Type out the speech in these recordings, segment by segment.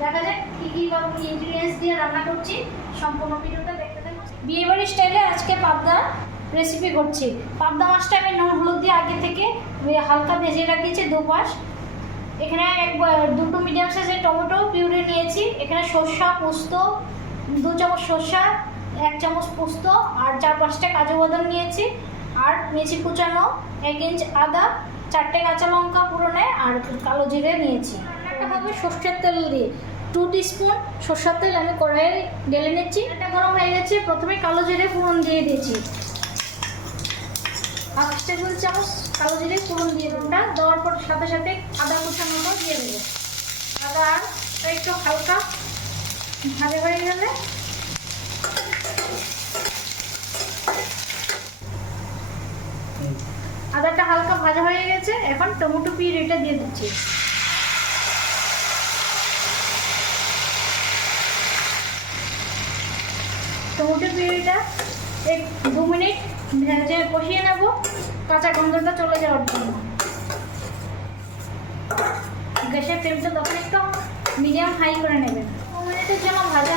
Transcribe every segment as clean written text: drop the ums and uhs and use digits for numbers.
দেখা যাক কী কী ইনগ্রিডিয়েন্টস দিয়ে রান্না করছি। সম্পূর্ণ ভিডিওটা দেখতে থাকুন। বিয়েবাড়ির স্টাইলে আজকে পাবদা রেসিপি করছি। পাবদা মাছটা আমি নুন হলুদ দিয়ে আগে থেকে হালকা ভেজে রাখিয়েছি দুপাশ। এখানে দুটো মিডিয়াম সাইজের টমেটো পিউরি নিয়েছি। এখানে সর্ষা পোস্ত 2 চামচ সর্ষা, 1 চামচ পোস্ত আর 4-5টা কাজু বাদাম নিয়েছি। আর নিয়েছি কুচানো 1 ইঞ্চ আদা, 4টে কাঁচা লঙ্কা পুরনে আর কালো জিরে নিয়েছি। রান্নাটা হবে সর্ষের তেল দিয়ে। 2 টিস্পুন সর্ষের তেল আমি কড়াইয়ে ঢেলে নিচ্ছি। এটা গরম হয়ে গেছে। প্রথমে কালো জিরে ফোড়ন দিয়ে দিয়েছি। 1 টেবিল চামচ কালো জিরে ফোড়ন দিয়ে ওটা দেওয়ার পর সাথে সাথে আদা কুচানোটা দিয়ে দেবো। আদা আর একটু হালকা ভাজা হয়ে গেলে আদাটা হালকা ভাজা হয়ে গেছে। এখন টমেটো পিউরিটা দিয়ে দিচ্ছি। টমেটো পিউরিটা 2 মিনিট ভেজে কষিয়ে নেব কাঁচা গন্ধটা চলে যাওয়ার জন্য। গ্যাসের ফ্লেমটা তখন একটু মিডিয়াম হাই করে নেবেন। 2 মিনিটের জন্য ভাজা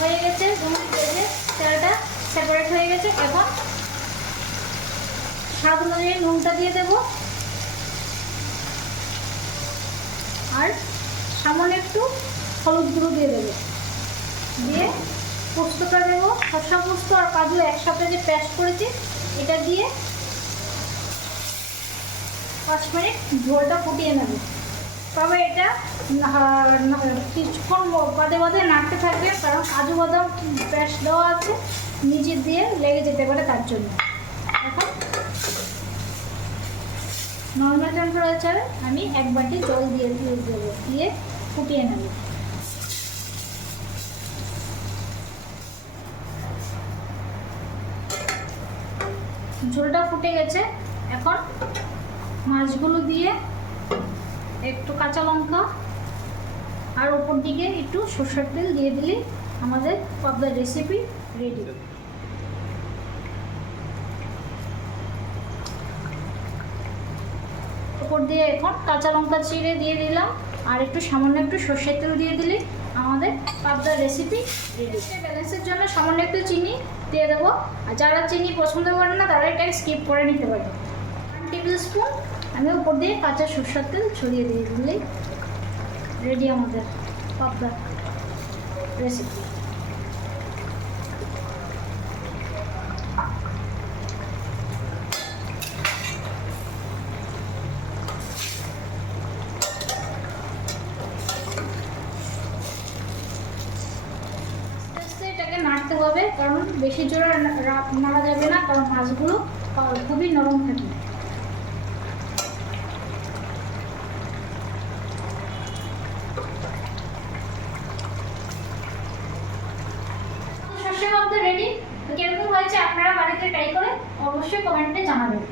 হয়ে গেছে। 2 মিনিট ভেজে তেলটা সেপারেট হয়ে গেছে। এখন স্বাদ অনুযায়ী নুনটা দিয়ে দেব আর সামান্য একটু হলুদ গুঁড়ো দিয়ে দেবো। দিয়ে পোস্তটা দেবো। সরষা পোস্ত আর কাজু একসাথে যে পেস্ট করেছি এটা দিয়ে 5 মিনিট ঝোলটা ফুটিয়ে নেব। তবে এটা কিছুক্ষণ বাদে বাদে নাড়তে থাকবে, কারণ কাজু বাদাম পেস্ট দেওয়া আছে, নিচে দিয়ে লেগে যেতে পারে তার জন্য। এখন নর্মাল টেম্পারেচারে আমি 1 বাটি জল দিয়ে দেবো, দিয়ে ফুটিয়ে নেব। ঝোলটা ফুটে গেছে। এখন মাছগুলো দিয়ে একটু কাঁচা লঙ্কা আর উপর দিকে একটু সরষের তেল দিয়ে দিলে আমাদের পাবদার রেসিপি রেডি। উপর দিয়ে এখন কাঁচা লঙ্কা চিড়ে দিয়ে দিলাম আর সামান্য একটু সরষের তেল দিয়ে দিলে আমাদের পাবদার রেসিপি রেডি। ব্যালেন্সের জন্য সামান্য একটু চিনি দিয়ে দেবো। আর যারা চিনি পছন্দ করেন না তারা এটা স্কিপ করে নিতে পারে। 1 টেবিল স্পুন আমি উপর দিয়ে কাঁচা সরষের তেল ছড়িয়ে দিয়ে দিলেই রেডি আমাদের পাবদার রেসিপি। এটাকে নাড়তে হবে, কারণ বেশি জোরে নাড়া যাবে না, কারণ মাছগুলো খুবই নরম থাকে। সর্ষে পাবদা রেডি। কিরকম হয়েছে আপনারা বাড়িতে ট্রাই করে অবশ্যই কমেন্টে জানাবেন।